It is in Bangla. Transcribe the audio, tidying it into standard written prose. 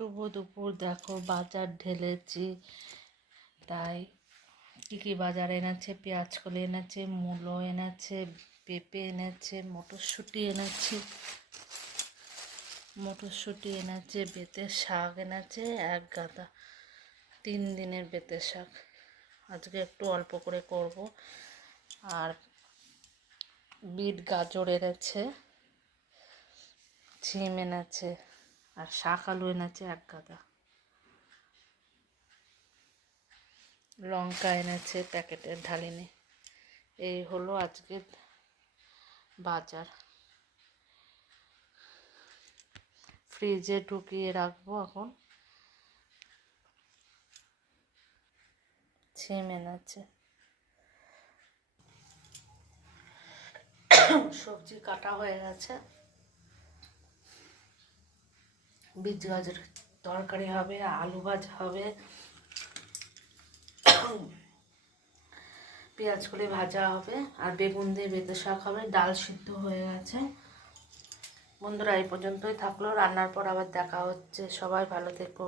শুভ দুপুর। দেখো বাজার ঢেলেছি, তাই কী কী বাজার এনেছে, পেঁয়াজ কলি এনেছে, মূলো এনেছে, পেঁপে এনেছে, মটরশুঁটি এনেছে, বেতের শাক এনেছে 1 গাদা, 3 দিনের বেতের শাক। আজকে একটু অল্প করে করব। আর বিট গাজর এনেছে, ছিম এনেছে, আর শাক আলু এনেছে 1 গাদা, লঙ্কা এনেছে প্যাকেটের, ঢালিনি। এই হলো আজকে বাজার। ফ্রিজে ঢুকিয়ে রাখবো এখন। ছিম এনেছে, সবজি কাটা হয়ে গেছে। বিট গাজর তরকারি হবে, আলু ভাজা হবে, পেঁয়াজ কলি ভাজা হবে, আর বেগুন দিয়ে বেঁতে শাক হবে। ডাল সিদ্ধ হয়ে গেছে। বন্ধুরা এই পর্যন্তই থাকলো। রান্নার পর আবার দেখা হচ্ছে। সবাই ভালো থেকো।